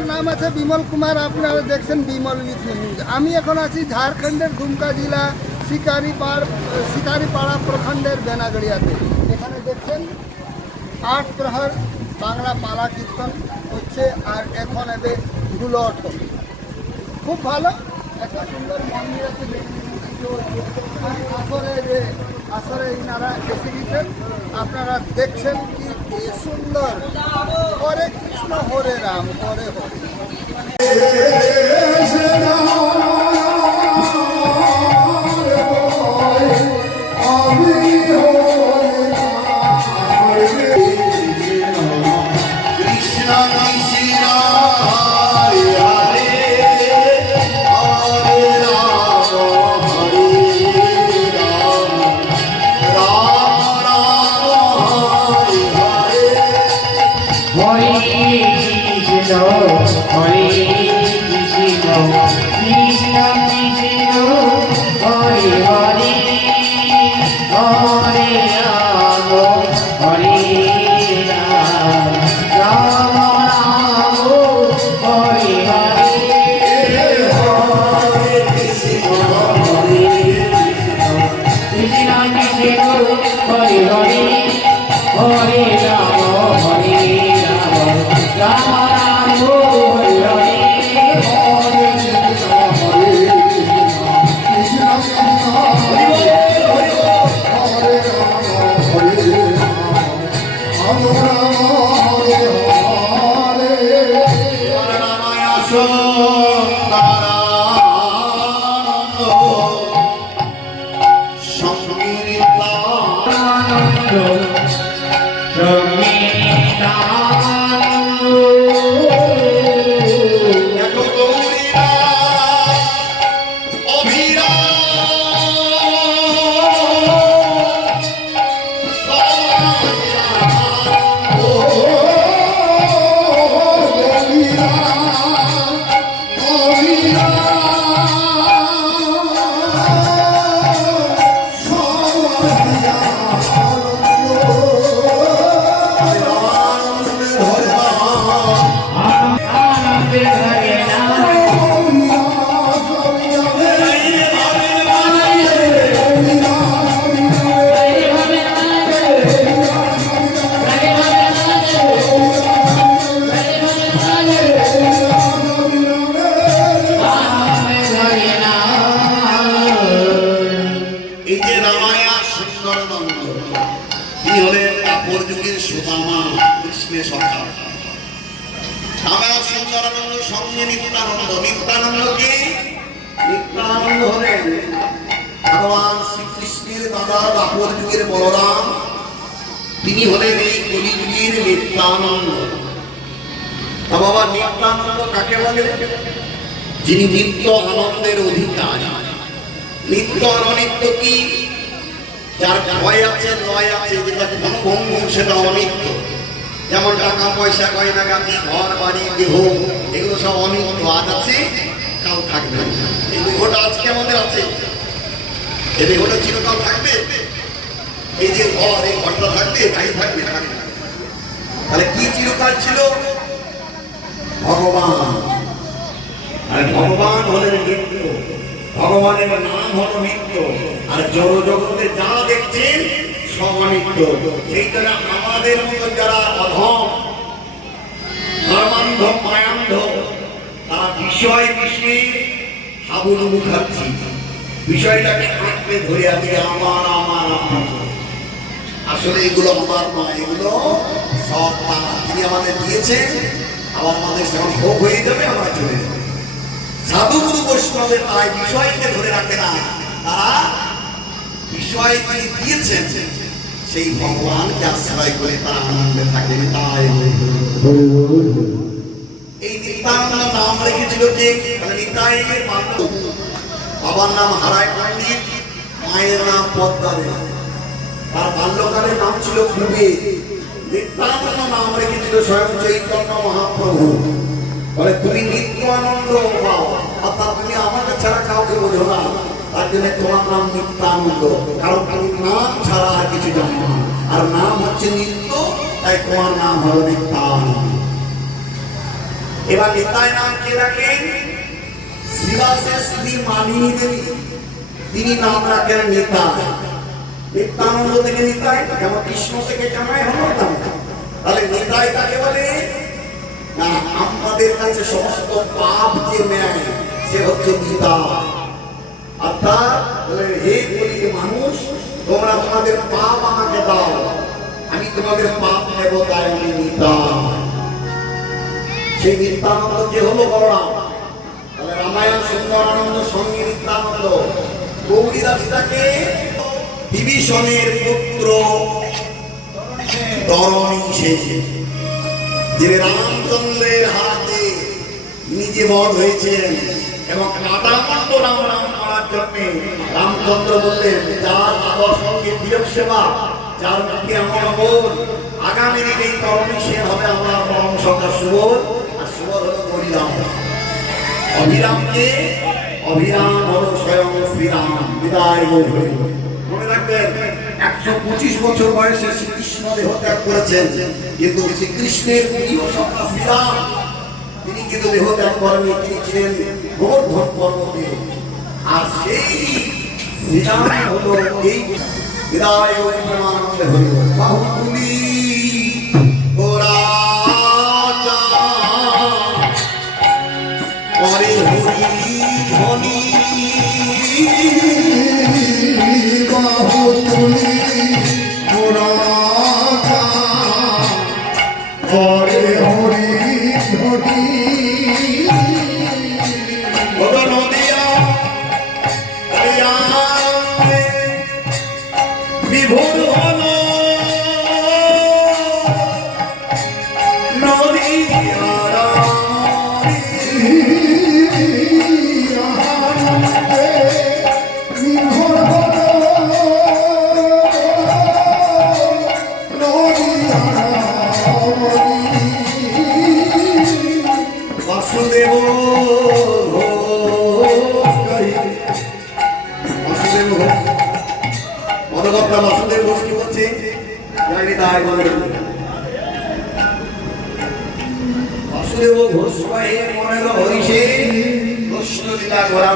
আমার নাম আছে বিমল কুমার, আপনারা দেখছেন বিমল উইথ নিউজ। আমি এখন আছি ঝাড়খণ্ডের দুমকা জেলা শিকারিপাড়া প্রখণ্ডের বেনাগড়িয়াতে। এখানে দেখছেন 8 প্রহর বাংলা পালা কীর্তন হচ্ছে, আর এখন এবে ধুলট হবে। খুব ভালো একটা সুন্দর মন্দির আছে। আসরে ইনারা এসে গেছেন, আপনারা দেখছেন কি সুন্দর। হরে কৃষ্ণ হরে রাম হরে হরে। সঙ্গে নিত্যানন্দ। নিত্যানন্দ কি? নিত্যানন্দ হলেন ভগবান শ্রীকৃষ্ণের দাদা, দাপর যুগের বলরাম। তিনি হলেন এই কলিযুগের নিত্যানন্দ। বাবা, নিত্যানন্দ কাকে বলে? যিনি নিত্য আনন্দের অধিকারী। নিত্য আর অনিত্য কি? যার ভয় আছে, লয় আছে, যেটা ভঙ্গ সেটা অনিত্য। যেমন টাকা পয়সা, গয়না গাছি, ঘর বাড়ি, দেহ, এগুলো সব অনিত্য। আজ আছে, কাল থাকবে। এই দেহটা আজকে আমাদের আছে, এই দেহটা চিরকাল থাকবে। এই যে ঘর, এই ঘরটা থাকবে, তাই থাকবে, থাকবে। তাহলে কি চিরকাল ছিল? ভগবান। আর ভগবান হলেন নিত্য। ভগবানের নাম হলো নিত্য। আর জড় জগতে যা দেখছেন সব অনিত্য। সেই জন্য আমাদের মতো যারা অধম, ধর্মান্ধ, মায়ান্ধ, তারা বিষয় বিষয়ে হাবুডুবু খাচ্ছি। বিষয়টাকে আঁকড়ে ধরে আছে, আমার আমার আমার। আসলে এগুলো আমার নয়, এগুলো সব তিনি আমাদের দিয়েছেন। আবার আমাদের যখন ভোগ হয়ে যাবে, আমরা চলে যাবো। সাধুগুরু বৈষ্ণবের তাই বিষয়কে ধরে রাখে না, তারা বিষয় তিনি দিয়েছেন সেই ভগবানকে আশ্রয় করে তারা আনন্দে থাকে। তাই এই নিত্যানন্দ নাম রেখেছিল যে নিতাইয়ের বাবার নাম হারায় পণ্ডিত, মায়ের নাম পদ্মা। তার বাল্যকালের নাম ছিল কুবে। নিত্যানন্দ নাম রেখেছিল স্বয়ং চৈতন্য মহাপ্রভু। বলে তুমি নিত্য আনন্দ পাও, অর্থাৎ তুমি আমাকে ছাড়া কাউকে বোঝো না, তার জন্য তোমার নাম নিত্যানন্দ। কারণ তুমি নাম ছাড়া আর কিছু জানো না, আর নাম হচ্ছে নিত্য, তাই তোমার নাম হলো নিত্যানন্দ। এবার নিতাই নাম কে রাখেন? শিবাসের শ্রী মালিনী দেবী, তিনি নাম রাখেন নিতাই। নিত্যানন্দ থেকে নিতাই, যেমন কৃষ্ণ থেকে জামাই হলো তেমন। তাহলে নিতাই কাকে বলে? না, আমাদের কাছে সমস্ত পাপ যে নেয় সে হচ্ছে নিতাই। অর্থাৎ বলে, হে কলির মানুষ, তোমরা তোমাদের পাপ আমাকে দাও, আমি তোমাদের পাপ নেব, তাই আমি নিতাই। সেই নিত্যানন্দ যে হলো বলরাম। তাহলে রামায়ণ সুন্দরানন্দ সঙ্গে নিত্যানন্দ। গৌরীদাসটাকে বিভীষণের পুত্র তরণী, যে রামচন্দ্রের হাতে নিজে বধ হয়েছেন এবং কাটামণ্ড রাম রাম করার জন্য রামচন্দ্র বললেন, যার আদর সঙ্গে তিলক সেবা, যার মুখে আমার বোধ, আগামী দিনে এই তরণী সেন হবে আমার পরম সখা সুবোধ, আর সুবোধ হলো হরিরাম। অভিরামকে অভিরাম হলো স্বয়ং শ্রীরাম। বিদায় হরি। মনে রাখবেন, 125 বছর বয়সে শ্রীকৃষ্ণ দেহত্যাগ করেছেন, কিন্তু শ্রীকৃষ্ণের প্রিয় সখা শ্রীরাম তিনি কিন্তু দেহত্যাগ করেননি, তিনি ছিলেন গোবর্ধন পর্বতে। আর সেই শ্রীরাম হলো এই বিদায় প্রেমানন্দে হরি। বাহুবলী হরি ধ্বনি বাহু তুলি পুরাতা, হরে হরি ধ্বনি নদিয়া বিভোর হল বাসুদেব মদগপ্তা বাসুদেব ঘোষ কি বলছে? বাসুদেব ঘোষ মনের হরিষে কৃষ্ণ লীলা ঘোরা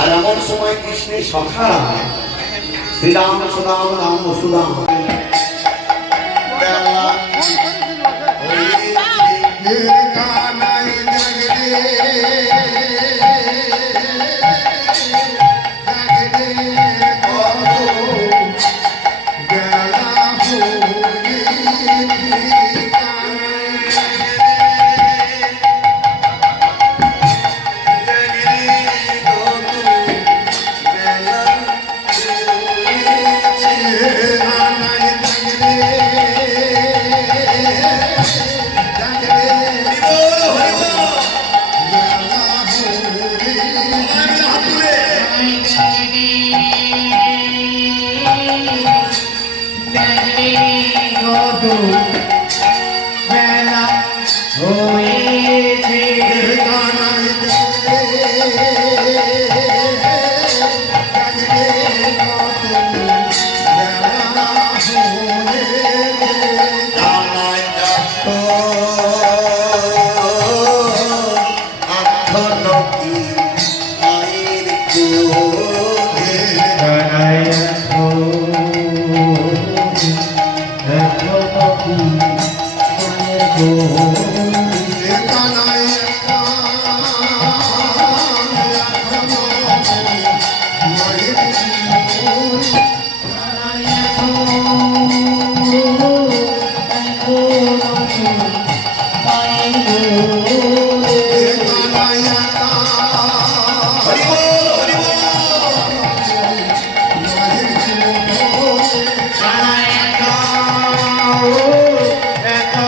আর এমন সময় কৃষ্ণের সখা শ্রীরাম সুদাম রাম সুদাম হরি বল, হরি বল। একা